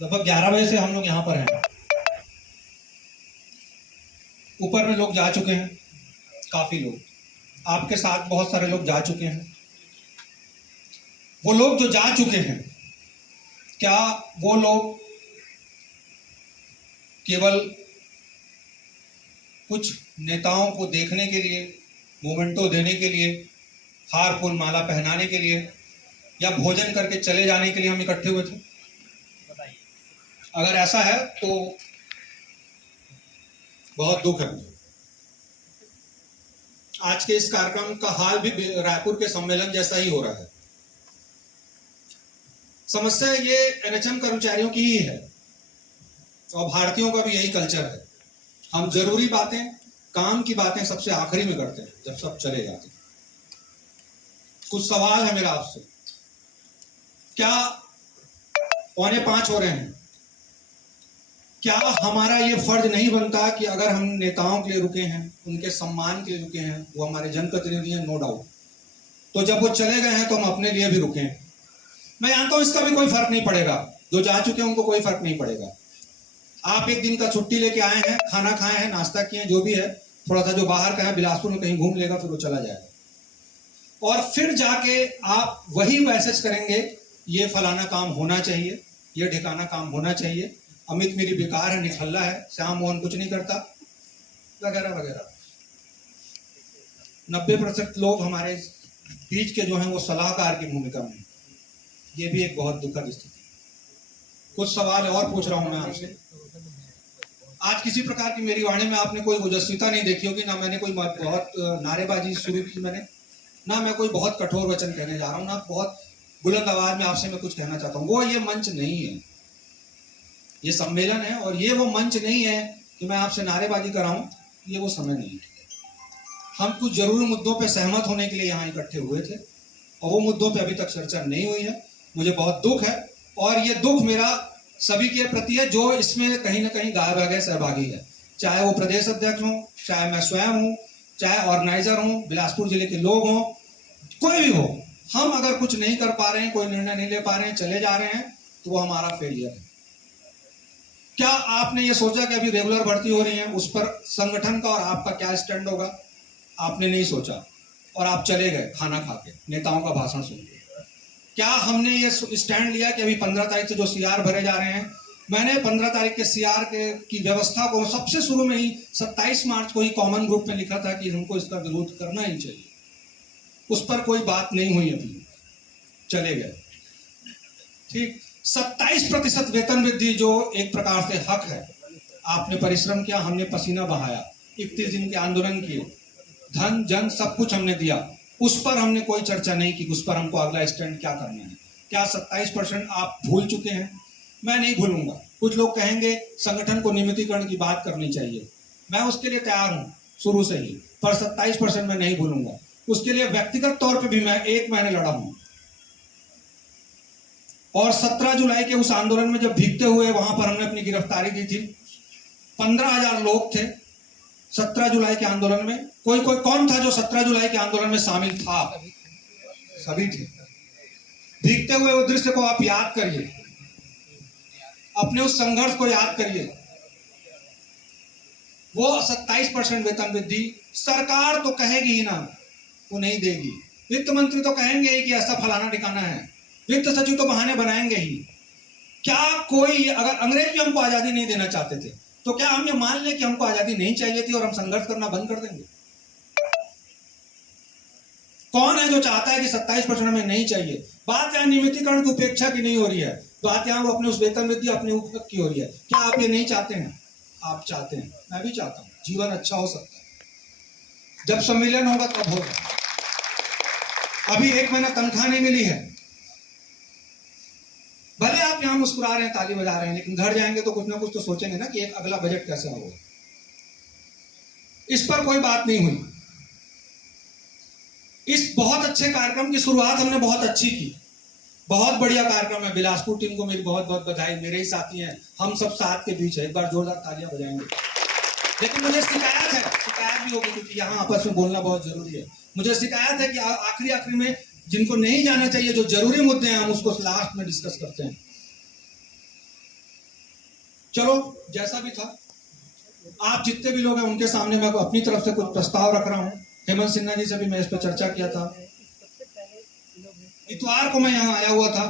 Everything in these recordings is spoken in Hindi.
लगभग 11 बजे से हम लोग यहाँ पर हैं। ऊपर में लोग जा चुके हैं, काफी लोग, आपके साथ बहुत सारे लोग जा चुके हैं। वो लोग जो जा चुके हैं, क्या वो लोग केवल कुछ नेताओं को देखने के लिए, मोमेंटो देने के लिए, हार फूल माला पहनाने के लिए या भोजन करके चले जाने के लिए हम इकट्ठे हुए थे? बताइए। अगर ऐसा है तो बहुत दुख है मुझे। आज के इस कार्यक्रम का हाल भी रायपुर के सम्मेलन जैसा ही हो रहा है। समस्या ये एनएचएम कर्मचारियों की ही है और भारतीयों का भी यही कल्चर है। हम जरूरी बातें, काम की बातें सबसे आखिरी में करते हैं, जब सब चले जाते हैं। कुछ सवाल है मेरा आपसे। क्या 4:45 हो रहे हैं, क्या हमारा ये फर्ज नहीं बनता कि अगर हम नेताओं के लिए रुके हैं, उनके सम्मान के लिए रुके हैं, वो हमारे जनप्रतिनिधि हैं, नो डाउट, तो जब वो चले गए हैं तो हम अपने लिए भी रुकें। मैं जानता हूं इसका भी कोई फर्क नहीं पड़ेगा, जो जा चुके हैं उनको कोई फर्क नहीं पड़ेगा। आप एक दिन का छुट्टी लेके आए हैं, खाना खाए हैं, नाश्ता किए, जो भी है, थोड़ा सा जो बाहर का है बिलासपुर में कहीं घूम लेगा, फिर वो चला जाएगा और फिर जाके आप वही मैसेज करेंगे, ये फलाना काम होना चाहिए, ये ठिकाना काम होना चाहिए, अमित मेरी बेकार है, निखल्ला है, श्याम मोहन कुछ नहीं करता, वगैरह वगैरह। 90% लोग हमारे बीच के जो हैं वो सलाहकार की भूमिका में। ये भी एक बहुत दुखद स्थिति। कुछ सवाल और पूछ रहा हूं मैं आपसे। आज किसी प्रकार की मेरी वाणी में आपने कोई ओजस्विता नहीं देखी होगी, ना मैंने कोई बहुत नारेबाजी शुरू की मैंने, ना मैं कोई बहुत कठोर वचन कहने जा रहा हूँ, ना बहुत बुलंद आवाज में आपसे मैं कुछ कहना चाहता हूँ। वो ये मंच नहीं है, ये सम्मेलन है और ये वो मंच नहीं है कि मैं आपसे नारेबाजी कराऊं, ये वो समय नहीं है। हम कुछ जरूरी मुद्दों पे सहमत होने के लिए यहाँ इकट्ठे हुए थे और वो मुद्दों पे अभी तक चर्चा नहीं हुई है। मुझे बहुत दुख है और ये दुख मेरा सभी के प्रति है जो इसमें कहीं ना कहीं गाय भागे सहभागी है, चाहे वो प्रदेश अध्यक्ष हो, चाहे मैं स्वयं हूँ, चाहे ऑर्गेनाइजर हूँ, बिलासपुर जिले के लोग हों, कोई भी हो। हम अगर कुछ नहीं कर पा रहे हैं, कोई निर्णय नहीं ले पा रहे हैं, चले जा रहे हैं, तो वो हमारा फेलियर है। क्या आपने ये सोचा कि अभी रेगुलर भर्ती हो रही है, उस पर संगठन का और आपका क्या स्टैंड होगा? आपने नहीं सोचा और आप चले गए खाना खा के, नेताओं का भाषण सुन के। क्या हमने ये स्टैंड लिया कि अभी 15 तारीख से जो सीआर भरे जा रहे हैं, मैंने 15 तारीख के सीआर की व्यवस्था को सबसे शुरू में ही 27 मार्च को ही कॉमन ग्रुप में लिखा था कि हमको इसका विरोध करना ही चाहिए। उस पर कोई बात नहीं हुई, अभी चले गए। ठीक, 27% वेतन वृद्धि जो एक प्रकार से हक है। आपने परिश्रम किया, हमने पसीना बहाया, 31 दिन के आंदोलन किए, धन जन सब कुछ हमने दिया, उस पर हमने कोई चर्चा नहीं की, उस पर हमको अगला स्टैंड क्या करना है। क्या 27% आप भूल चुके हैं? मैं नहीं भूलूंगा। कुछ लोग कहेंगे संगठन को नियमितीकरण की बात करनी चाहिए, मैं उसके लिए तैयार हूं शुरू से ही, पर 27% मैं नहीं भूलूंगा। उसके लिए व्यक्तिगत तौर पर भी मैं 1 महीने लड़ा हूं और 17 जुलाई के उस आंदोलन में जब भीगते हुए वहां पर हमने अपनी गिरफ्तारी दी थी, 15,000 लोग थे 17 जुलाई के आंदोलन में। कोई कौन था जो 17 जुलाई के आंदोलन में शामिल था? सभी थे। भीगते हुए उस दृश्य को आप याद करिए, अपने उस संघर्ष को याद करिए। वो 27% वेतन वृद्धि सरकार तो कहेगी ही ना, वो नहीं देगी। वित्त मंत्री तो कहेंगे ही कि ऐसा फलाना ठिकाना है, वित्त सचिव तो बहाने बनाएंगे ही। क्या कोई, अगर अंग्रेज भी हमको आजादी नहीं देना चाहते थे, तो क्या हम ये मान लें कि हमको आजादी नहीं चाहिए थी और हम संघर्ष करना बंद कर देंगे? कौन है जो चाहता है कि 27% हमें नहीं चाहिए? बात यहाँ नियमितीकरण की उपेक्षा की नहीं हो रही है, बात यहाँ वो अपने उस वेतन वृद्धि अपने ऊपर की हो रही है। क्या आप ये नहीं चाहते हैं? आप चाहते हैं, मैं भी चाहता हूँ, जीवन अच्छा हो सकता है। जब सम्मेलन होगा तब होगा। अभी 1 महीना तनख्वाह नहीं मिली है, भले आप यहां मुस्कुरा रहे हैं, ताली बजा रहे हैं, लेकिन घर जाएंगे तो कुछ ना कुछ तो सोचेंगे ना कि एक अगला बजट कैसा होगा। इस पर कोई बात नहीं हुई। इस बहुत अच्छे कार्यक्रम की शुरुआत हमने बहुत अच्छी की, बहुत बढ़िया कार्यक्रम है। बिलासपुर टीम को मेरी बहुत बहुत बधाई, मेरे ही साथी हैं, हम सब साथ के बीच है, एक बार जोरदार तालियां बजाएंगे। लेकिन मुझे शिकायत है, शिकायत भी होगी क्योंकि यहाँ आपस में बोलना बहुत जरूरी है। मुझे शिकायत है कि आखिरी में जिनको नहीं जाना चाहिए, जो जरूरी मुद्दे हैं, हम उसको लास्ट में डिस्कस करते हैं। चलो जैसा भी था, आप जितने भी लोग हैं उनके सामने मैं अपनी तरफ से कुछ प्रस्ताव रख रहा हूँ। हेमंत सिन्हा जी से भी मैं इस पर चर्चा किया था। इतवार को मैं यहाँ आया हुआ था,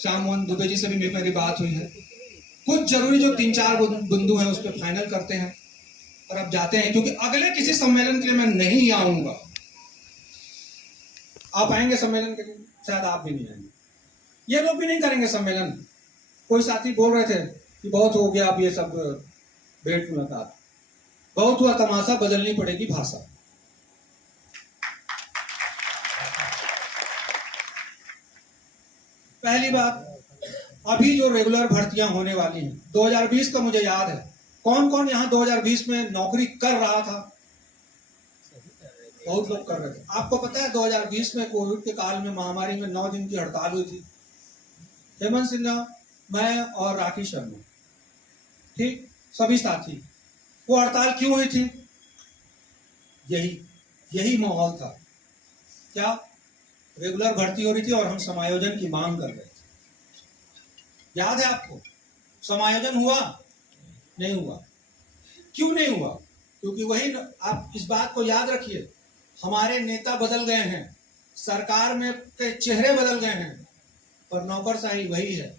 श्याम मोहन दुबे जी से भी मेरी बात हुई है। कुछ जरूरी जो 3-4 बिंदु हैं उस पर फाइनल करते हैं और अब जाते हैं, क्योंकि अगले किसी सम्मेलन के लिए मैं नहीं आऊंगा। आप आएंगे सम्मेलन के लिए? शायद आप भी नहीं आएंगे, ये लोग भी नहीं करेंगे सम्मेलन। कोई साथी बोल रहे थे कि बहुत हो गया अब ये सब भेंट मुलाकात, बहुत हुआ तमाशा, बदलनी पड़ेगी भाषा। पहली बात, अभी जो रेगुलर भर्तियां होने वाली हैं 2020 का मुझे याद है, कौन कौन यहाँ 2020 में नौकरी कर रहा था? बहुत लोग कर रहे थे। आपको पता है 2020 में कोविड के काल में, महामारी में 9 दिन की हड़ताल हुई थी। हेमंत सिन्हा, मैं और राखी शर्मा, ठीक, सभी साथी। वो हड़ताल क्यों हुई थी? यही माहौल था। क्या? रेगुलर भर्ती हो रही थी और हम समायोजन की मांग कर रहे थे। याद है आपको? समायोजन हुआ? नहीं हुआ। क्यों नहीं हुआ? क्योंकि वही, आप इस बात को याद रखिए, हमारे नेता बदल गए हैं, सरकार में के चेहरे बदल गए हैं, पर नौकरशाही वही है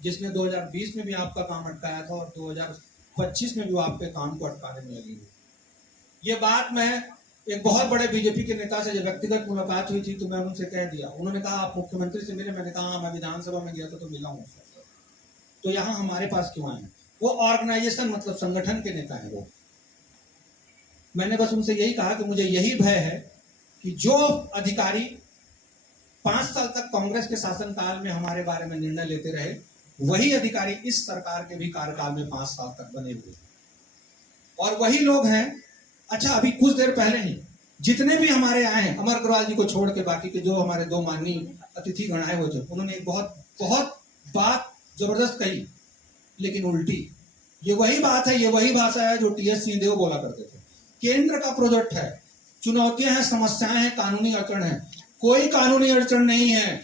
जिसने 2020 में भी आपका काम अटकाया था और 2025 में भी आपके काम को अटकाने में लगी हुई। ये बात मैं एक बहुत बड़े बीजेपी के नेता से जब व्यक्तिगत मुलाकात हुई थी तो मैं उनसे कह दिया। उन्होंने कहा आप मुख्यमंत्री से मिले? मैंने कहा मैं विधानसभा में गया था तो मिला हूँ। तो यहाँ हमारे पास क्यों आए? वो ऑर्गेनाइजेशन मतलब संगठन के नेता है वो। मैंने बस उनसे यही कहा कि मुझे यही भय है कि जो अधिकारी 5 साल तक कांग्रेस के शासनकाल में हमारे बारे में निर्णय लेते रहे, वही अधिकारी इस सरकार के भी कार्यकाल में 5 साल तक बने हुए, और वही लोग हैं। अच्छा, अभी कुछ देर पहले ही जितने भी हमारे आए हैं, अमर अग्रवाल जी को छोड़ के बाकी के जो हमारे 2 माननीय अतिथि गण आए हुए थे, उन्होंने एक बहुत बात जबरदस्त कही, लेकिन उल्टी। ये वही बात है, ये वही भाषा है जो टीएस सिंहदेव बोला करते थे। केंद्र का प्रोजेक्ट है, चुनौतियां हैं, समस्याएं हैं, कानूनी अड़चन है। कोई कानूनी अड़चन नहीं है।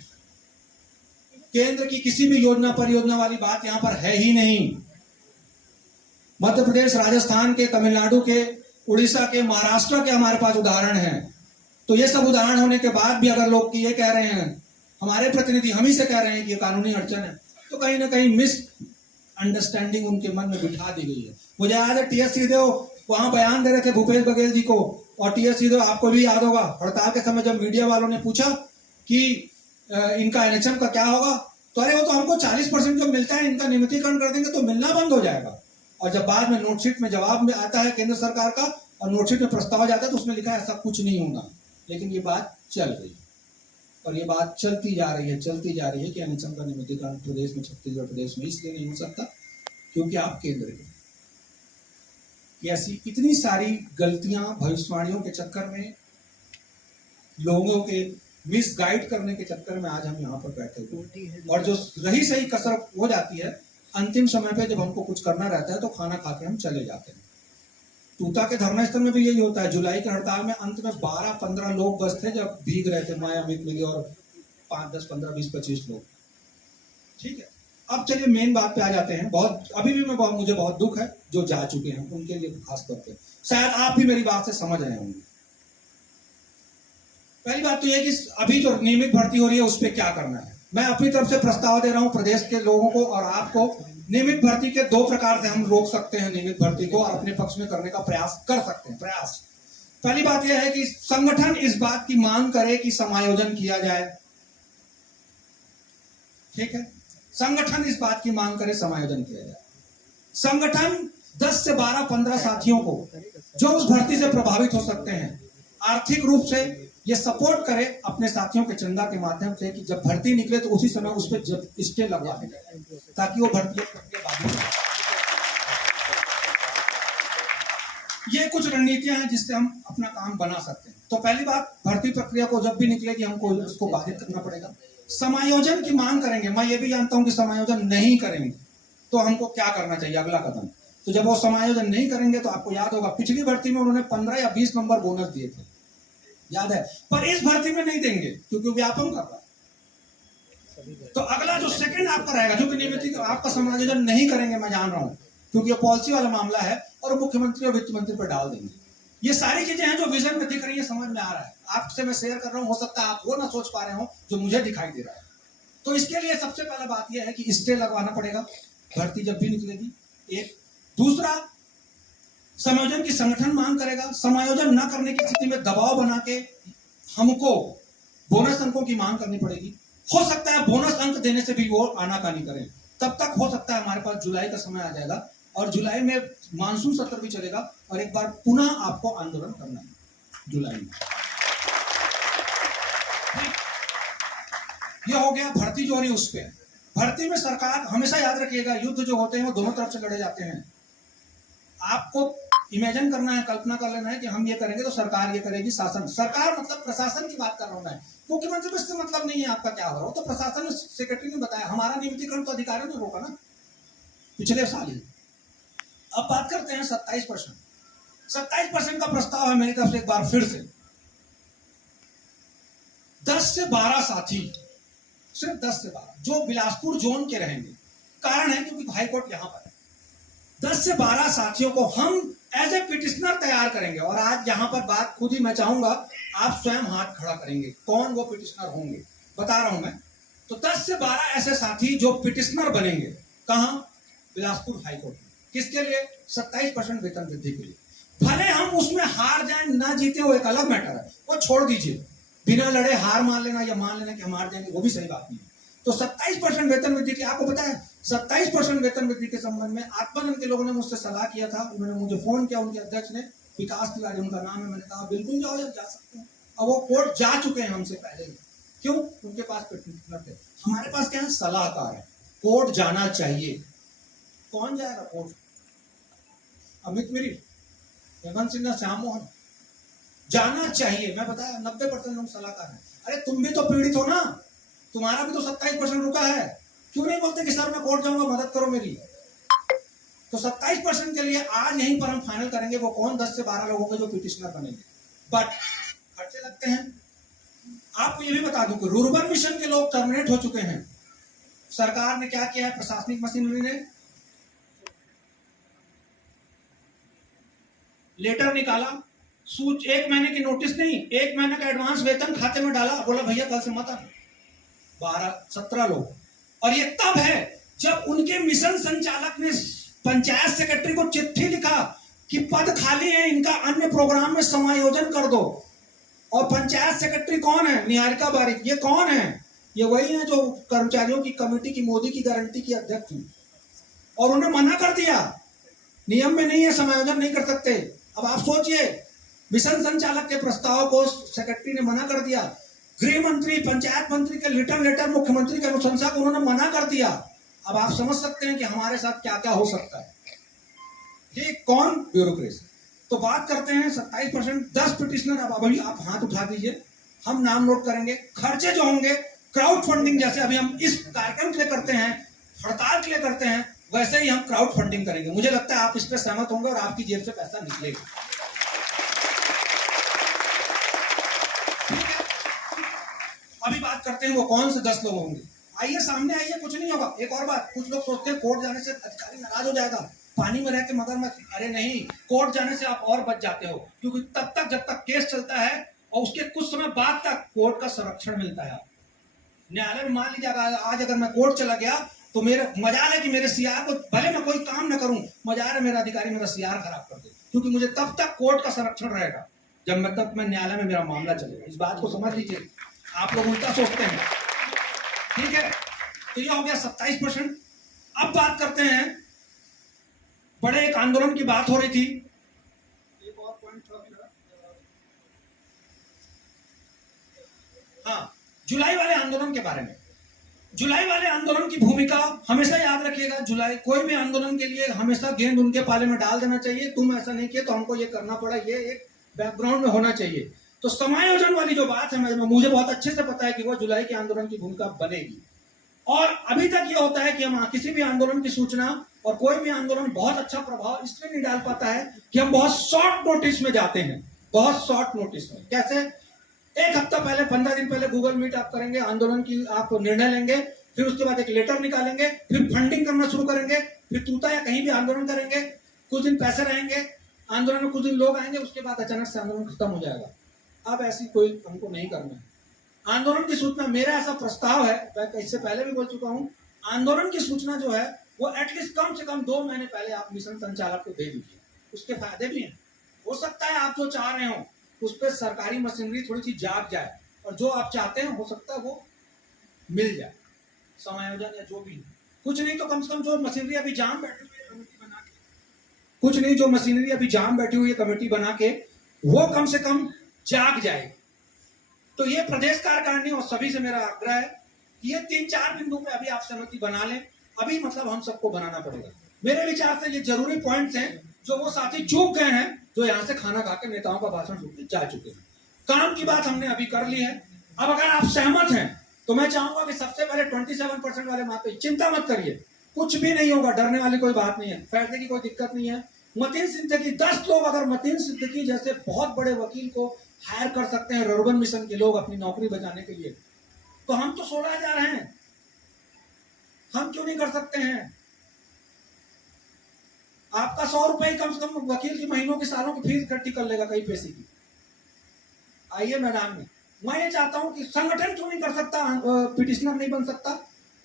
केंद्र की किसी भी योजना परियोजना वाली बात यहां पर है ही नहीं। मध्य प्रदेश, राजस्थान के, तमिलनाडु के, उड़ीसा के, महाराष्ट्र के हमारे पास उदाहरण हैं। तो ये सब उदाहरण होने के बाद भी अगर लोग ये कह रहे हैं, हमारे प्रतिनिधि हम ही से कह रहे हैं कि ये कानूनी अड़चन है, तो कहीं ना कहीं मिस अंडरस्टैंडिंग उनके मन में बिठा दी गई है। मुझे याद है टीएस सिंहदेव वहां बयान दे रहे थे भूपेश बघेल जी को, और टीएस सिंहदेव, आपको भी याद होगा, हड़ताल के समय जब मीडिया वालों ने पूछा कि इनका एनएचएम का क्या होगा, तो अरे वो तो हमको 40% जो मिलता है इनका नियमितीकरण कर देंगे तो मिलना बंद हो जाएगा। और जब बाद में नोटशीट में जवाब में आता है केंद्र सरकार का और नोटशीट में प्रस्ताव जाता है तो उसमें लिखा है ऐसा कुछ नहीं होगा। लेकिन ये बात चल रही और ये बात चलती जा रही है कि एनएचएम का नियमितीकरण प्रदेश में, छत्तीसगढ़ प्रदेश में इसलिए नहीं हो सकता क्योंकि आप केंद्र के। ऐसी इतनी सारी गलतियां भविष्यवाणियों के चक्कर में, लोगों के मिसगाइड करने के चक्कर में आज हम यहाँ पर बैठे हुए, और जो रही सही कसरत हो जाती है अंतिम समय पे जब हमको कुछ करना रहता है तो खाना खा के हम चले जाते हैं। तूता के धरना स्थल में भी यही होता है। जुलाई के हड़ताल में अंत में 12-15 लोग बस थे जब भीग रहे थे, मैं, अमित मिली और 5-10, 15, 20, 25 लोग। ठीक है, अब चलिए मेन बात पे आ जाते हैं। अभी भी मुझे बहुत दुख है जो जा चुके हैं, उनके लिए खास तौर पे। शायद आप भी मेरी बात से समझ रहे होंगे। पहली बात तो यह कि अभी जो नियमित भर्ती हो रही है उस पर क्या करना है। मैं अपनी तरफ से प्रस्ताव दे रहा हूं प्रदेश के लोगों को और आपको। नियमित भर्ती के 2 प्रकार से हम रोक सकते हैं नियमित भर्ती को, और अपने पक्ष में करने का प्रयास कर सकते हैं। पहली बात यह है कि संगठन इस बात की मांग करे कि समायोजन किया जाए। ठीक है, संगठन इस बात की मांग करे, समायोजन किया जाए। संगठन 10 से 12, 15 साथियों को जो उस भर्ती से प्रभावित हो सकते हैं, आर्थिक रूप से ये सपोर्ट करे अपने साथियों के चंदा के माध्यम से कि जब भर्ती निकले तो उसी समय उस पर स्टे लगवा दें ताकि वो भर्ती बाधित हो। ये कुछ रणनीतियां हैं जिससे हम अपना काम बना सकते हैं। तो पहली बात, भर्ती प्रक्रिया को जब भी निकलेगी हमको उसको बाधित करना पड़ेगा। समायोजन की मांग करेंगे। मैं ये भी जानता हूं कि समायोजन नहीं करेंगे तो हमको क्या करना चाहिए, अगला कदम। तो जब वो समायोजन नहीं करेंगे तो आपको याद होगा पिछली भर्ती में उन्होंने 15 या 20 नंबर बोनस दिए थे, याद है, पर इस भर्ती में नहीं देंगे क्योंकि व्यापम कर रहा है। तो अगला जो सेकंड आपका रहेगा, क्योंकि नियमित आपका समायोजन नहीं करेंगे, मैं जान रहा हूं, क्योंकि ये पॉलिसी वाला मामला है और मुख्यमंत्री और वित्त मंत्री पर डाल देंगे। ये सारी चीजें हैं जो विजन में दिख रही है, समझ में आ रहा है, आपसे मैं शेयर कर रहा हूं, हो सकता है आप वो ना सोच पा रहे हो जो मुझे दिखाई दे रहा है। तो इसके लिए सबसे पहला बात यह है कि स्टे लगवाना पड़ेगा भर्ती जब भी निकलेगी, एक। दूसरा, समायोजन की संगठन मांग करेगा, समायोजन न करने की स्थिति में दबाव बना के हमको बोनस अंकों की मांग करनी पड़ेगी। हो सकता है बोनस अंक देने से भी वो आनाकानी करें, तब तक हो सकता है हमारे पास जुलाई का समय आ जाएगा और जुलाई में मानसून सत्र भी चलेगा और एक बार पुनः आपको आंदोलन करना है जुलाई में। यह हो गया भर्ती जो हो रही उस पे। भर्ती में सरकार, हमेशा याद रखिएगा, युद्ध जो होते हैं वो दोनों तरफ से लड़े जाते हैं। आपको इमेजिन करना है, कल्पना कर लेना है कि हम ये करेंगे तो सरकार ये करेगी, शासन, सरकार मतलब प्रशासन की बात कर रहा हूं मैं, मुख्यमंत्री को इससे मतलब नहीं है आपका क्या हो रहा हो, तो प्रशासन सेक्रेटरी ने बताया, हमारा नियमितीकरण तो अधिकारियों ने रोका ना पिछले साल ही। अब बात करते हैं 27%। 27% का प्रस्ताव है मेरी तरफ से, एक बार फिर से 10 से 12 साथी, सिर्फ 10 से 12 जो बिलासपुर जोन के रहेंगे। कारण है क्योंकि हाईकोर्ट यहां पर है। 10 से 12 साथियों को हम एज ए पिटिशनर तैयार करेंगे और आज यहां पर बात खुद ही मैं चाहूंगा आप स्वयं हाथ खड़ा करेंगे, कौन वो पिटिशनर होंगे, बता रहा हूं मैं। तो 10 से 12 ऐसे साथी जो पिटिशनर बनेंगे, कहां? बिलासपुर हाईकोर्ट में। किसके लिए? 27% वेतन वृद्धि के लिए। भले हम उसमें हार जाए ना जीते, वो एक अलग मैटर है, वो छोड़ दीजिए, बिना लड़े हार मान लेना या मान लेना कि हम हार जाएंगे, वो भी सही बात नहीं है। तो 27% वेतन वृद्धि की, आपको पता है 27% वेतन वृद्धि के संबंध में आत्मजन के लोगों ने मुझसे सलाह किया था, उन्होंने मुझे फोन किया, उनके अध्यक्ष ने, विकास तिवारी उनका नाम है, मैंने कहा बिल्कुल जाओ, जब जा सकते हैं। अब वो कोर्ट जा चुके हैं हमसे पहले ही, क्यों? उनके पास पिटिशनर थे, हमारे पास क्या है? सलाहकार है। कोर्ट जाना चाहिए। कौन जाएगा कोर्ट? अमित मिरी, हेमंत सिन्हा, श्याम मोहन, जाना चाहिए। मैं बताया 90% लोग सलाहकार हैं। अरे तुम भी तो पीड़ित हो ना, तुम्हारा भी तो 27% रुका है, क्यों नहीं बोलते कि सर मैं कोर्ट जाऊंगा, मदद करो मेरी। तो 27% के लिए आज यहीं पर हम फाइनल करेंगे वो कौन 10 से 12 लोगों के जो पिटिशनर बनेंगे। बट खर्चे लगते हैं। आपको ये भी बता दूं कि रुर्बन मिशन के लोग टर्मिनेट हो चुके हैं। सरकार ने क्या किया है? प्रशासनिक मशीनरी ने लेटर निकाला, 1 महीने की नोटिस नहीं, 1 महीने का एडवांस वेतन खाते में डाला, बोला भैया कल से मत आना। 12-17 लोग। और ये तब है जब उनके मिशन संचालक ने पंचायत सेक्रेटरी को चिट्ठी लिखा कि पद खाली है, इनका अन्य प्रोग्राम में समायोजन कर दो। और पंचायत सेक्रेटरी कौन है? निहारिका बारिक। ये कौन है? ये वही है जो कर्मचारियों की कमेटी की मोदी की गारंटी की अध्यक्ष थी। और उन्हें मना कर दिया, नियम में नहीं है, समायोजन नहीं कर सकते। अब आप सोचिए, मिशन संचालक के प्रस्ताव को सेक्रेटरी ने मना कर दिया, गृह मंत्री, पंचायत मंत्री के लेटर मुख्यमंत्री की अनुशंसा को उन्होंने मना कर दिया। अब आप समझ सकते हैं कि हमारे साथ क्या क्या हो सकता है। ठीक, कौन? ब्यूरोक्रेसी। तो बात करते हैं 27%, 10 पिटिशनर। अब अभी आप हाथ उठा दीजिए, हम नाम नोट करेंगे। खर्चे जो होंगे क्राउड फंडिंग, जैसे अभी हम इस कार्यक्रम के लिए करते हैं, हड़ताल के लिए करते हैं, वैसे ही हम क्राउड फंडिंग करेंगे। मुझे लगता है आप इस पर सहमत होंगे और आपकी जेब से पैसा निकलेगा। ठीक है, अभी बात करते हैं वो कौन से 10 लोग होंगे। आइए सामने आइए, कुछ नहीं होगा। एक और बात, कुछ लोग सोचते हैं कोर्ट जाने से अधिकारी नाराज हो जाएगा, पानी में रह के मगरमच्छ। अरे नहीं, कोर्ट जाने से आप और बच जाते हो, क्योंकि तब तक जब तक केस चलता है और उसके कुछ समय बाद तक कोर्ट का संरक्षण मिलता है। न्यायालय में मान लीजिए आज अगर मैं कोर्ट चला गया तो मेरे मजाल है कि मेरे सीआर को, भले मैं कोई काम न करूं, मजाल है मेरा अधिकारी मेरा सीआर खराब कर दे, क्योंकि मुझे तब तक कोर्ट का संरक्षण रहेगा जब मैं न्यायालय में मेरा मामला चलेगा। इस बात को समझ लीजिए, आप लोग उल्टा सोचते हैं। ठीक है, तो ये हो गया 27%। अब बात करते हैं, बड़े एक आंदोलन की बात हो रही थी, एक और पॉइंट था मेरा, हाँ, जुलाई वाले आंदोलन के बारे में। जुलाई वाले आंदोलन की भूमिका हमेशा याद रखिएगा। जुलाई कोई भी आंदोलन के लिए हमेशा गेंद उनके पाले में डाल देना चाहिए, तुम ऐसा नहीं किए तो हमको ये करना पड़ा, ये एक बैकग्राउंड में होना चाहिए। तो समायोजन वाली जो बात है, मुझे बहुत अच्छे से पता है कि वो जुलाई के आंदोलन की भूमिका बनेगी। और अभी तक ये होता है कि हम किसी भी आंदोलन की सूचना और कोई भी आंदोलन बहुत अच्छा प्रभाव इसलिए नहीं डाल पाता है कि हम बहुत शॉर्ट नोटिस में जाते हैं, बहुत शॉर्ट नोटिस में। कैसे? एक हफ्ता पहले, 15 दिन पहले गूगल मीट आप करेंगे, आंदोलन की आप निर्णय लेंगे, फिर उसके बाद एक लेटर निकालेंगे, फिर फंडिंग करना शुरू करेंगे, फिर तूता या कहीं भी आंदोलन करेंगे, कुछ दिन पैसे रहेंगे आंदोलन में, कुछ दिन लोग आएंगे, उसके बाद अचानक से आंदोलन खत्म हो जाएगा। अब ऐसी कोई हमको नहीं करना है। आंदोलन की सूचना, मेरा ऐसा प्रस्ताव है, मैं इससे पहले भी बोल चुका हूं, आंदोलन की सूचना जो है वो एटलीस्ट कम से कम 2 महीने पहले आप मिशन संचालक को दे दीजिए। उसके फायदे भी हैं। हो सकता है आप जो चाह रहे हो उस पर सरकारी मशीनरी थोड़ी सी जाग जाए, और जो आप चाहते हैं हो सकता है वो मिल जाए, समायोजन या जो भी। कुछ नहीं तो कम से कम जो मशीनरी अभी जाम बैठी हुई है कमेटी बना के, कुछ नहीं जो मशीनरी अभी जाम बैठी हुई है कमेटी बना के, वो कम से कम जाग जाए। तो ये प्रदेश कार्यकारिणी और सभी से मेरा आग्रह है कि ये 3-4 बिंदु पे अभी आप सहमति बना लें। अभी मतलब हम सबको बनाना पड़ेगा। मेरे विचार से ये जरूरी पॉइंट्स हैं जो वो साथी चूक गए हैं, जो यहाँ से खाना खा के नेताओं का भाषण सुन के जा चुके हैं। काम की बात हमने अभी कर ली है। अब अगर आप सहमत हैं तो मैं चाहूंगा कि सबसे पहले 27% वाले माते चिंता मत करिए, कुछ भी नहीं होगा, डरने वाली कोई बात नहीं है, फैसले की कोई दिक्कत नहीं है। मतीन सिद्दीकी 10 लोग अगर मतीन सिद्दीकी जैसे बहुत बड़े वकील को हायर कर सकते हैं रुर्बन मिशन के लोग अपनी नौकरी बचाने के लिए, तो हम तो 16,000 हैं, हम क्यों नहीं कर सकते हैं? आपका 100 रुपए कम से कम वकील की महीनों की सालों की फीस इकट्ठी कर लेगा कई पैसे की। आइए मैदान में। मैं ये चाहता हूं कि संगठन क्यों नहीं कर सकता, पिटिशनर नहीं बन सकता?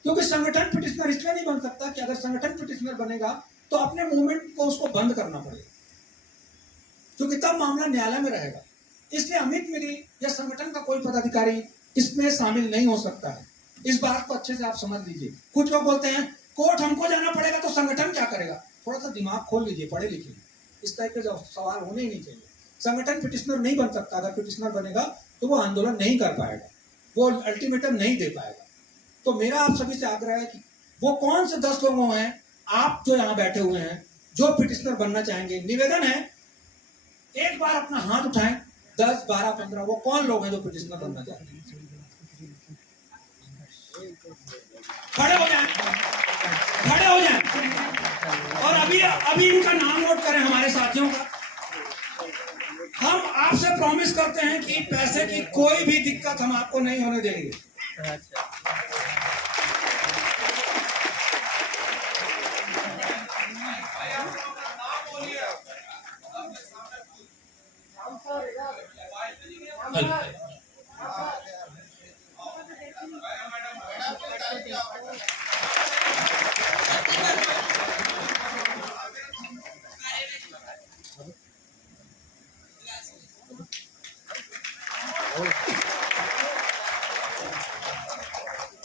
क्योंकि संगठन पिटिशनर इसलिए नहीं बन सकता कि अगर संगठन पिटिशनर बनेगा तो अपने मूवमेंट को उसको बंद करना पड़ेगा, क्योंकि तब मामला न्यायालय में रहेगा। इसलिए अमित मिरी या संगठन का कोई पदाधिकारी इसमें शामिल नहीं हो सकता है। इस बात को अच्छे से आप समझ लीजिए। कुछ लोग बोलते हैं कोर्ट हमको जाना पड़ेगा तो संगठन क्या करेगा? थोड़ा सा दिमाग खोल लीजिए, पढ़े लिखिए। इस टाइप के सवाल होने ही नहीं चाहिए। संगठन पिटिशनर नहीं बन सकता। अगर पिटिशनर बनेगा तो वो आंदोलन नहीं कर पाएगा, वो अल्टीमेटम नहीं दे पाएगा। तो मेरा आप सभी से आग्रह है कि वो कौन से 10 लोग हैं आप जो यहाँ बैठे हुए हैं जो पिटिशनर बनना चाहेंगे, निवेदन है एक बार अपना हाथ उठाएं। 10, 12, 15 वो कौन लोग हैं जो पिटिशनर बनना चाहते हैं? खड़े हो जाएं, खड़े हो जाएं और अभी इनका नाम नोट करें, हमारे साथियों का। हम आपसे प्रॉमिस करते हैं कि पैसे की कोई भी दिक्कत हम आपको नहीं होने देंगे।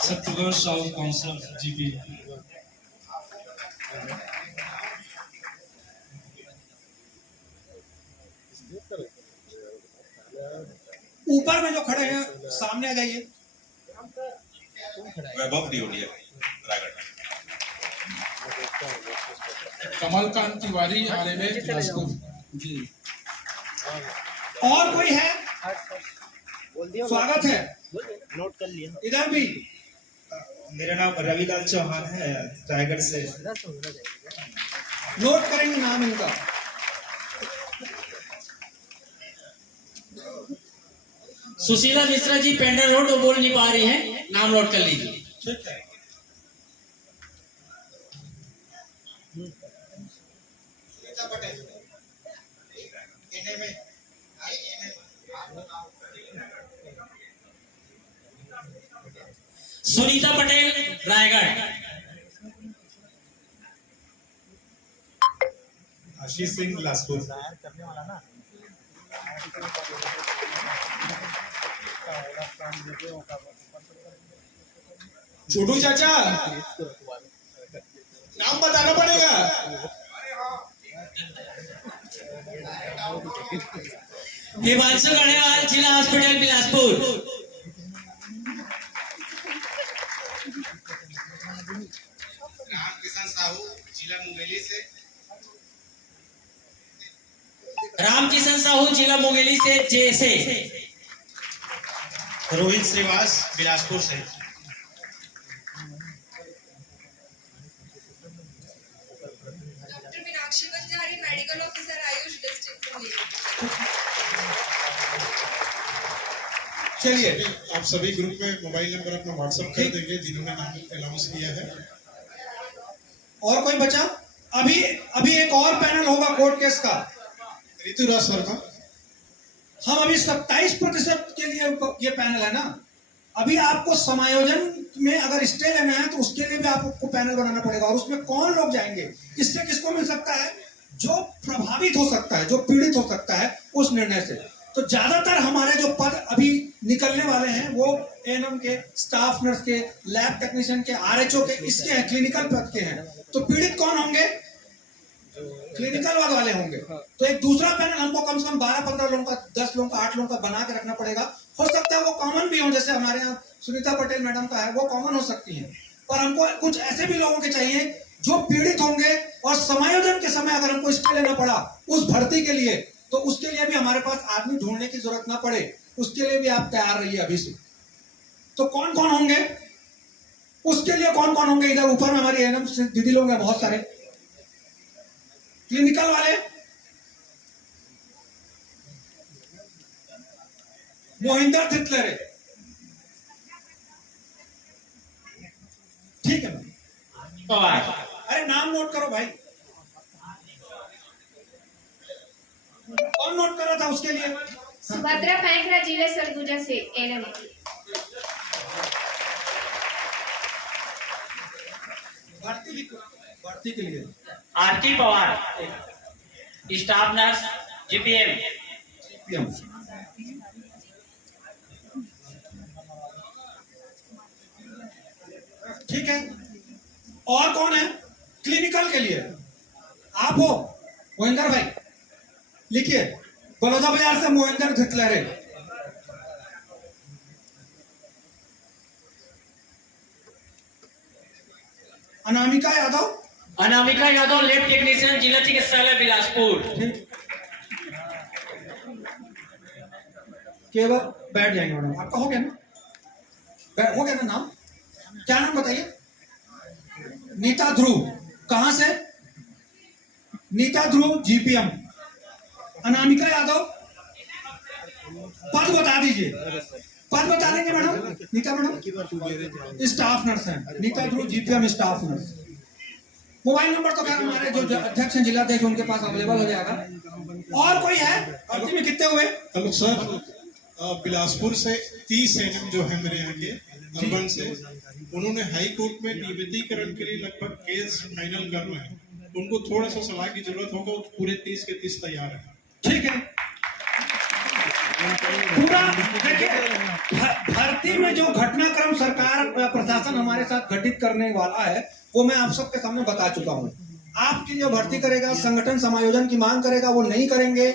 September South Council GP. ऊपर में जो खड़े हैं सामने आ जाइए। वैभव दियोडिया रायगढ़। कमलकांत तिवारी आरएनए बिलासपुर जी। और कोई है? स्वागत है, नोट कर लिया। इधर भी। मेरा नाम रविलाल चौहान है, रायगढ़ से। नोट करेंगे नाम इनका। सुशीला मिश्रा जी पेंडर रोड, वो बोल नहीं पा रही हैं, नाम नोट कर लीजिए। ठीक है। सुनीता पटेल रायगढ़। आशीष सिंह बिलासपुर। छोटू चाचा, नाम बताना पड़ेगा। हिमांशु गढ़ेवाल, जिला हॉस्पिटल बिलासपुर। रामकिशन साहू, जिला मुंगेली से। रामकिशन साहू, जिला मुंगेली से जैसे। रोहित श्रीवास बिलासपुर से। Doctor Meenakshi Banjari, medical officer Ayush district Mungeli. चलिए आप सभी ग्रुप में मोबाइल नंबर अपना व्हाट्सएप कर देंगे जिन्होंने नाम अनाउंस किया है। और कोई बचा? अभी अभी एक और पैनल होगा कोर्ट केस का। ऋतुराज शर्मा। हम अभी 27% के लिए ये पैनल है ना। अभी आपको समायोजन में अगर स्टे लेना है तो उसके लिए भी आपको पैनल बनाना पड़ेगा, और उसमें कौन लोग जाएंगे, किससे किसको मिल सकता है? जो प्रभावित हो सकता है, जो पीड़ित हो सकता है उस निर्णय से। तो ज्यादातर हमारे जो पद अभी निकलने वाले हैं वो एएनएम के, स्टाफ नर्स के, लैब टेक्नीशियन के, आरएचओ के, इसके हैं, क्लिनिकल पद के हैं। तो पीड़ित कौन होंगे? क्लिनिकल वाले होंगे। तो एक दूसरा पैनल हमको कम से कम 12-15 लोगों का, 10 लोगों का, 8 लोगों का बना के रखना पड़ेगा। हो सकता है वो कॉमन भी हो, जैसे हमारे यहाँ सुनीता पटेल मैडम का है, वो कॉमन हो सकती है। पर हमको कुछ ऐसे भी लोगों के चाहिए जो पीड़ित होंगे, और समायोजन के समय अगर हमको स्टे लेना पड़ा उस भर्ती के लिए, तो उसके लिए भी हमारे पास आदमी ढूंढने की जरूरत ना पड़े, उसके लिए भी आप तैयार रहिए अभी से। तो कौन कौन होंगे उसके लिए? कौन कौन होंगे? इधर ऊपर में हमारी एएनएम दीदी लोग हैं बहुत सारे। क्लिनिकल वाले मोहिंदर थितलरे, ठीक है। पवार। अरे नाम नोट करो भाई। कौन नोट कर रहा था उसके लिए? सुभद्रा पैंकरा, जिले सरगुजा से एएनएम। भर्ती के लिए आरती पवार, स्टाफ नर्स, जीपीएम। ठीक है। और कौन है क्लिनिकल के लिए? आप हो मोहिंदर भाई, लिखिए। बलौदा बाजार से मोहिंदर थितलरे। अनामिका यादव, अनामिका यादव, लैब टेक्नीशियन, जिला चिकित्सालय बिलासपुर। केवल बैठ जाएंगे मैडम। आपका हो गया ना? हो गया ना नाम? क्या नाम बताइए? नीता ध्रुव। कहां से? नीता ध्रुव, जीपीएम। अनामिका यादव, पद बता दीजिए। पद बता देंगे madam? Neeta madam staff nurse हैं। Neeta Dhruv, GPM, staff nurse. Mobile number तो खैर हमारे जो अध्यक्ष हैं, जिलाध्यक्ष, उनके पास अवेलेबल हो जाएगा। और कोई है? भर्ती में कितने हुए? हेलो सर, बिलासपुर से 30 एएनएम जो है मेरे यहाँ के अर्बन से, उन्होंने हाई कोर्ट में नियमितीकरण के लिए लगभग केस फाइनल करना है। उनको थोड़ा सा सलाह की जरूरत होगा। पूरे 30 के 30 तैयार है। ठीक है। पूरा देखिए, भर्ती में जो घटनाक्रम सरकार प्रशासन हमारे साथ घटित करने वाला है वो मैं आप सबके सामने बता चुका हूं। आपकी जो भर्ती करेगा, संगठन समायोजन की मांग करेगा, वो नहीं करेंगे।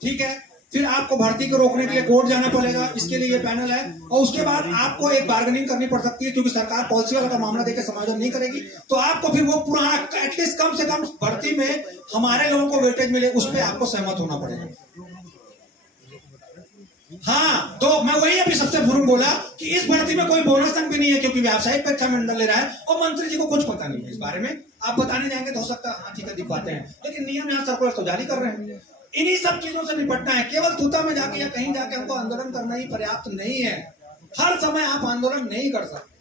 ठीक है। फिर आपको भर्ती को रोकने के लिए कोर्ट जाना पड़ेगा, इसके लिए ये पैनल है। और उसके बाद आपको एक बार्गेनिंग करनी पड़ सकती है, क्योंकि सरकार पॉलिसी वाला का मामला देकर समायोजन नहीं करेगी। तो आपको फिर वो पुराना, एटलीस्ट कम से कम भर्ती में हमारे लोगों को वेटेज मिले, उस पर आपको सहमत होना पड़ेगा। हाँ, तो मैं वही अभी सबसे पूर्व बोला कि इस भर्ती में कोई बोनस अंक भी नहीं है, क्योंकि व्यावसायिक परीक्षा मंडल ले रहा है और मंत्री जी को कुछ पता नहीं है इस बारे में। आप बताने जाएंगे तो हो सकता है हाँ ठीक है दिखाते हैं, लेकिन नियम यहाँ सर्कुलर तो जारी कर रहे हैं। इन्हीं सब चीजों से निपटना है। केवल तूता में जाके या कहीं जाके हमको आंदोलन करना ही पर्याप्त नहीं है। हर समय आप आंदोलन नहीं कर सकते।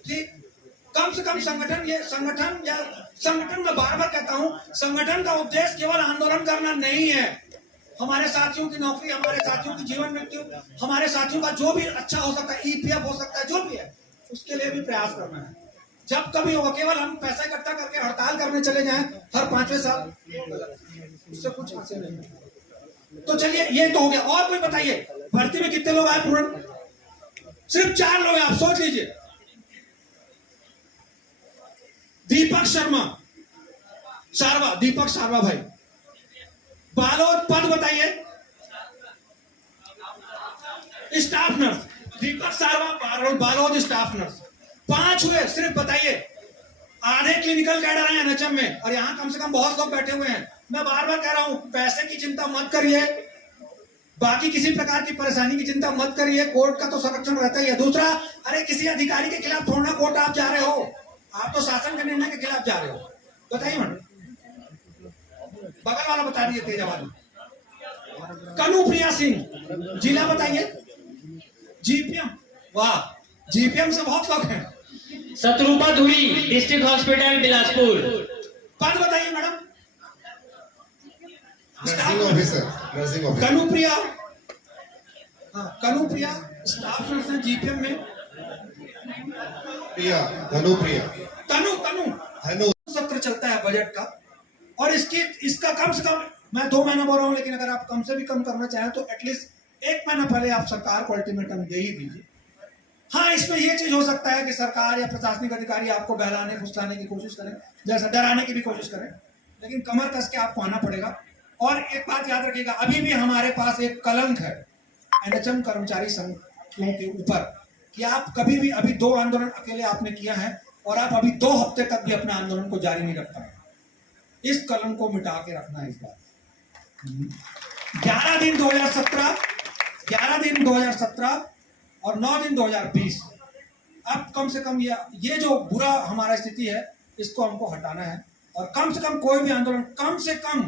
ठीक, कम से कम संगठन में बार बार कहता हूं, संगठन का उद्देश्य केवल आंदोलन करना नहीं है। हमारे साथियों की नौकरी, हमारे साथियों की जीवन मृत्यु, हमारे साथियों का जो भी अच्छा हो सकता है, ईपीएफ हो सकता है, जो भी है, उसके लिए भी प्रयास करना है। जब कभी होगा, केवल हम पैसा इकट्ठा करके हड़ताल करने चले जाएं हर 5वें साल, उससे कुछ हासिल नहीं। तो चलिए, ये तो हो गया। और कोई बताइए, भर्ती में कितने लोग आए? पूर्ण सिर्फ 4 लोग हैं। आप सोच लीजिए। दीपक शर्मा, सारवा, दीपक सारवा भाई। बालोद, पद बताइए। स्टाफ नर्स, दीपक सारवा, बालोद स्टाफ नर्स। 5 हुए सिर्फ, बताइए। आधे क्लिनिकल कैडर हैं एनएचएम में, और यहाँ कम से कम बहुत लोग बैठे हुए हैं। मैं बार बार कह रहा हूं, पैसे की चिंता मत करिए, बाकी किसी प्रकार की परेशानी की चिंता मत करिए। कोर्ट का तो संरक्षण रहता ही है। दूसरा, अरे किसी अधिकारी के खिलाफ थोड़ा कोर्ट आप जा रहे हो, आप तो शासन के निर्णय के खिलाफ जा रहे हो। बताइए मैडम। बगल वाला बता दीजिए, तेजा वाली। कनुप्रिया सिंह, जिला बताइए। जीपीएम, वाह, जीपीएम से बहुत लोग हैं। शत्रुपा धुरी, डिस्ट्रिक्ट हॉस्पिटल बिलासपुर। पद बताइए madam. Nursing officer, nursing officer. Kanupriya, हाँ, कनुप्रिया स्टाफ नर्स है जीपीएम में। प्रिया, धनुप्रिया, तनु तनु धनु। सत्र चलता है बजट का, और इसका कम से कम, मैं 2 महीना बोल रहा हूँ, लेकिन अगर आप कम से भी कम करना चाहें तो एटलीस्ट 1 महीना पहले आप सरकार को अल्टीमेटम दे ही दीजिए। हाँ, इसमें यह चीज हो सकता है कि सरकार या प्रशासनिक अधिकारी आपको बहलाने फुसलाने की कोशिश करें, जैसा डराने की भी कोशिश करें, लेकिन कमर कस के आपको आना पड़ेगा। और एक बात याद रखिएगा, अभी भी हमारे पास एक कलंक है एनएचएम कर्मचारी संघों के ऊपर कि आप कभी भी, अभी 2 आंदोलन अकेले आपने किया है और आप अभी 2 हफ्ते तक भी अपने आंदोलन को जारी नहीं रख पाए। इस कलंक को मिटा के रखना है इस बार। 11 दिन 2017, 11 दिन 2017 और 9 दिन 2020। अब कम से कम ये जो बुरा हमारा स्थिति है, इसको हमको हटाना है। और कम से कम कोई भी आंदोलन कम से कम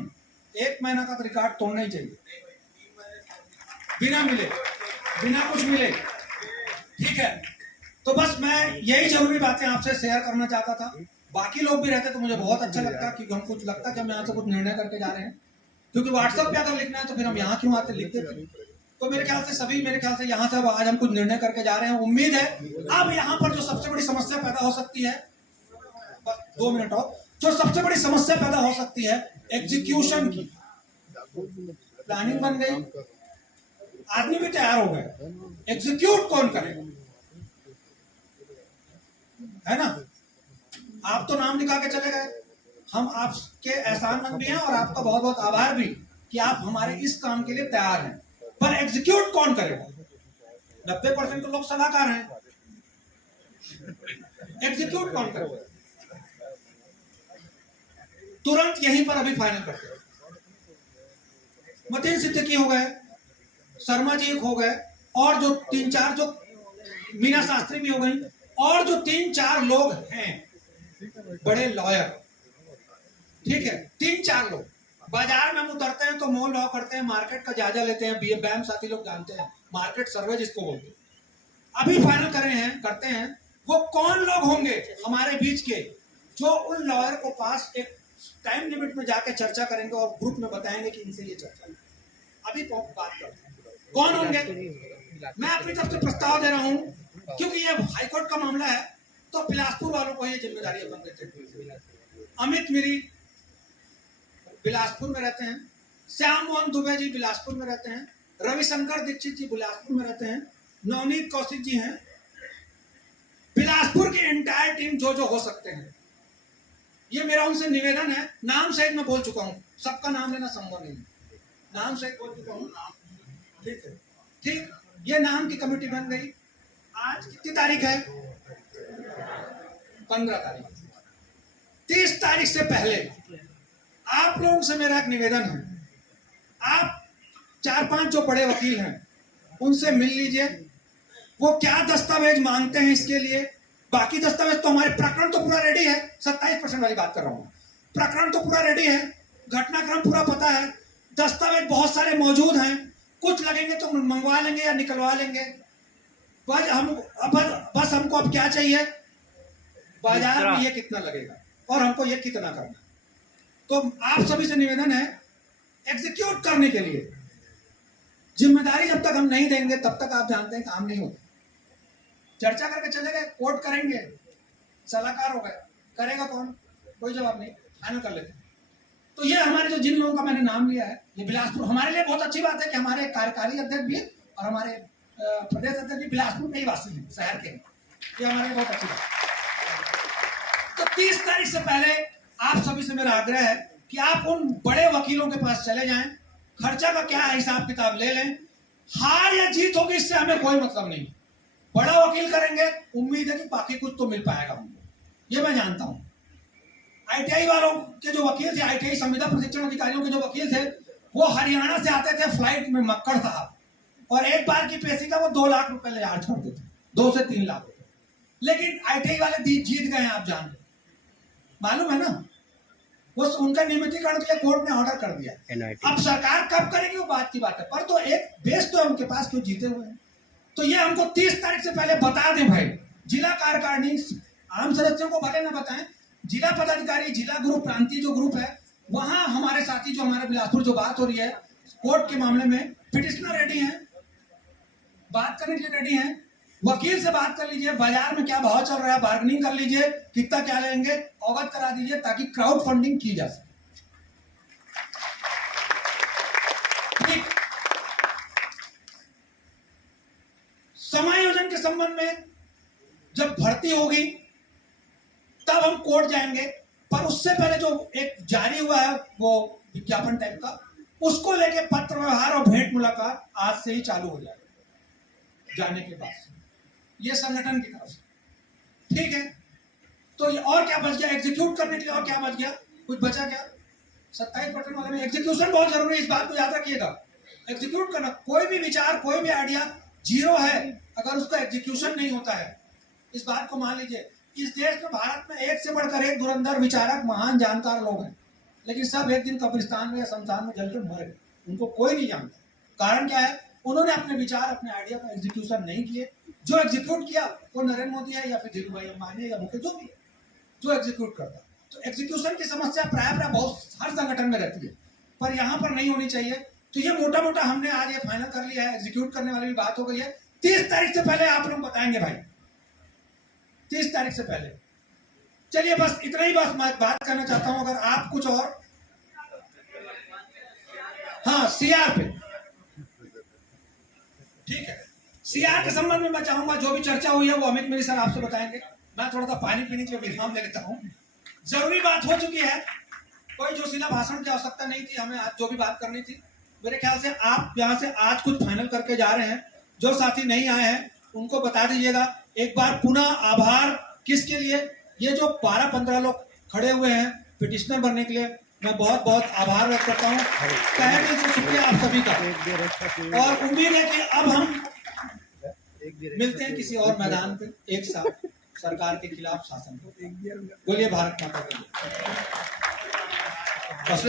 1 महीना का रिकॉर्ड तोड़ना ही चाहिए, बिना मिले, बिना कुछ मिले। ठीक है, तो बस मैं यही जरूरी बातें आपसे शेयर करना चाहता था। बाकी लोग भी रहते तो मुझे बहुत अच्छा लगता, क्योंकि हम कुछ लगता कि हम यहाँ से कुछ निर्णय करके जा रहे हैं, क्योंकि व्हाट्सएप पे अगर लिखना है तो फिर हम यहाँ क्यों आते, लिख देते। तो मेरे ख्याल से सभी, मेरे ख्याल से यहाँ से आज हम कुछ निर्णय करके जा रहे हैं। उम्मीद है अब यहाँ पर जो सबसे बड़ी समस्या पैदा हो सकती है, बस 2 मिनट और, जो सबसे बड़ी समस्या पैदा हो सकती है एग्जीक्यूशन की। प्लानिंग बन गई, आदमी भी तैयार हो गए, एग्जीक्यूट कौन करेगा, है ना। आप तो नाम लिखा के चले गए, हम आपके एहसानमंद भी हैं और आपका बहुत बहुत आभार भी कि आप हमारे इस काम के लिए तैयार हैं, पर एग्जीक्यूट कौन करेगा। 90% तो लोग सलाहकार हैं, एग्जीक्यूट कौन करेगा। तुरंत यहीं पर अभी फाइनल करते हैं। मतीन सिद्दीकी हो गए, शर्मा जी एक हो गए, और जो 3-4 जो मीना शास्त्री भी हो गई, और जो 3-4 लोग हैं बड़े लॉयर, ठीक है, 3-4 लोग बाजार में हम उतरते हैं तो मोल लॉ करते हैं, मार्केट का जायजा लेते हैं। BM साथी लोग जानते हैं, मार्केट सर्वे जिसको बोलते हैं। अभी फाइनल करते हैं वो कौन लोग होंगे हमारे बीच के जो उन लॉयर को पास एक टाइम लिमिट में जाके चर्चा करेंगे और ग्रुप में बताएंगे कि इनसे ये चर्चा। अभी बात करते हैं कौन होंगे। मैं अपनी तरफ से प्रस्ताव दे रहा हूं, क्योंकि ये हाईकोर्ट का मामला है तो बिलासपुर वालों को ये जिम्मेदारी अपन देते हैं। अमित मिरी बिलासपुर में रहते हैं, श्याम मोहन दुबे जी बिलासपुर में रहते हैं, रविशंकर दीक्षित जी बिलासपुर में रहते हैं, नवनीत कौशिक जी हैं। बिलासपुर की एंटायर टीम जो हो सकते हैं, ये मेरा उनसे निवेदन है। नाम सहित मैं बोल चुका हूं, सबका नाम लेना संभव नहीं, नाम सहित बोल चुका हूं। ठीक है, ठीक, ये नाम की कमेटी बन गई। आज कितनी तारीख है? 15 तारीख। 30 तारीख से पहले आप लोगों से मेरा एक निवेदन है, आप 4-5 जो बड़े वकील हैं उनसे मिल लीजिए, वो क्या दस्तावेज मांगते हैं इसके लिए। बाकी दस्तावेज तो हमारे, प्रकरण तो पूरा रेडी है, 27% वाली बात कर रहा हूं, प्रकरण तो पूरा रेडी है, घटनाक्रम पूरा पता है, दस्तावेज बहुत सारे मौजूद हैं, कुछ लगेंगे तो मंगवा लेंगे या निकलवा लेंगे। बस हमको अब क्या चाहिए, बाजार में ये कितना लगेगा और हमको ये कितना करना। तो आप सभी से निवेदन है, एग्जीक्यूट करने के लिए जिम्मेदारी जब तक हम नहीं देंगे तब तक आप जानते हैं काम नहीं होता। चर्चा करके चले गए, कोर्ट करेंगे, सलाहकार हो गए, करेगा कौन, कोई जवाब नहीं, फाइनल कर लेते। तो ये हमारे जो जिन लोगों का मैंने नाम लिया है, ये बिलासपुर, हमारे लिए बहुत अच्छी बात है कि हमारे कार्यकारी अध्यक्ष भी और हमारे प्रदेश अध्यक्ष भी बिलासपुर के ही वासी हैं, शहर के, ये हमारे लिए बहुत अच्छी बात है। तो 30 तारीख से पहले आप सभी से मेरा आग्रह है कि आप उन बड़े वकीलों के पास चले जाएं, खर्चा का क्या हिसाब किताब ले लें। हार या जीत होगी इससे हमें कोई मतलब नहीं, बड़ा वकील करेंगे, उम्मीद है कि बाकी कुछ तो मिल पाएगा हमको, ये मैं जानता हूं। ITI वालों के जो वकील थे, ITI संविदा प्रशिक्षण अधिकारियों के जो वकील थे, वो हरियाणा से आते थे फ्लाइट में, मक्कड़ साहब, और एक बार की पेशी का वो 2 लाख रुपए ले चार्ज करते थे, 2 से 3 लाख। लेकिन ITI वाले जीत गए हैं, आप जानते, मालूम है ना, वो उनका नियमितीकरण के लिए कोर्ट ने ऑर्डर कर दिया। अब सरकार कब करेगी वो बात की बात है, पर तो एक बेस तो है उनके पास, क्यों जीते हुए हैं। तो ये हमको 30 तारीख से पहले बता दें भाई, जिला कार्यकारिणी आम सदस्यों को भले ना बताएं, जिला पदाधिकारी, जिला ग्रुप, प्रांतीय जो ग्रुप है, वहां हमारे साथी जो हमारे बिलासपुर जो बात हो रही है कोर्ट के मामले में, पिटिशनर रेडी हैं, बात करने के लिए रेडी हैं, वकील से बात कर लीजिए, बाजार में क्या भाव चल रहा है, बार्गेनिंग कर लीजिए, कितना क्या लेंगे, अवगत करा दीजिए, ताकि क्राउड फंडिंग की जा सके। ठीक, समायोजन के संबंध में जब भर्ती होगी तब हम कोर्ट जाएंगे, पर उससे पहले जो एक जारी हुआ है वो विज्ञापन टाइप का, उसको लेके पत्र व्यवहार और भेंट मुलाकात आज से ही चालू हो जाएगा जाने के बाद, ये संगठन की तरफ से। ठीक है, तो ये और क्या बच गया एग्जीक्यूट करने के लिए, और क्या बच गया, कुछ बचा क्या? 27% वाले में एग्जीक्यूशन बहुत जरूरी है, इस बात को याद रखिएगा। एग्जीक्यूट करना, कोई भी विचार, कोई भी आइडिया जीरो है अगर उसका एग्जीक्यूशन नहीं होता है। इस बात को मान लीजिए, इस देश में, भारत में एक से बढ़कर एक धुरंधर विचारक, महान जानकार लोग हैं, लेकिन सब एक दिन कब्रिस्तान में या शमशान में जल के मर गए, उनको कोई नहीं जानता। कारण क्या है? उन्होंने अपने विचार, अपने आइडिया का एग्जीक्यूशन नहीं किए। जो एग्जीक्यूट किया वो नरेंद्र मोदी है या फिर धीरू भाई अंबानी या मुकेश, जो भी है, जो एग्जीक्यूट करता। तो एग्जीक्यूशन की समस्या प्राय बहुत हर संगठन में रहती है, पर यहाँ पर नहीं होनी चाहिए। तो ये मोटा मोटा हमने आज ये फाइनल कर लिया है, एग्जीक्यूट करने वाली भी बात हो गई है। 30 तारीख से पहले आप लोग बताएंगे भाई, 30 तारीख से पहले। चलिए बस इतना ही बात करना चाहता हूं। अगर आप कुछ और, हाँ, सीआर पे, ठीक है, सीआर के संबंध में मैं चाहूंगा जो भी चर्चा हुई है वो अमित मेरी सर आपसे बताएंगे। मैं थोड़ा सा पानी पीने के लिए विराम ले लेता हूँ। जरूरी बात हो चुकी है, कोई जोशीला भाषण की आवश्यकता नहीं थी, हमें आज जो भी बात करनी थी। मेरे ख्याल से आप यहाँ से आज कुछ फाइनल करके जा रहे हैं। जो साथी नहीं आए हैं उनको बता दीजिएगा। एक बार पुनः आभार किसके लिए, ये जो 12-15 लोग खड़े हुए हैं पिटिशनर बनने के लिए, मैं बहुत बहुत आभार व्यक्त करता हूँ। तहे दिल से शुक्रिया आप सभी का, और उम्मीद है कि अब हम मिलते हैं किसी और मैदान पे एक साथ सरकार के खिलाफ शासन को। बोलिए भारत माता की जय।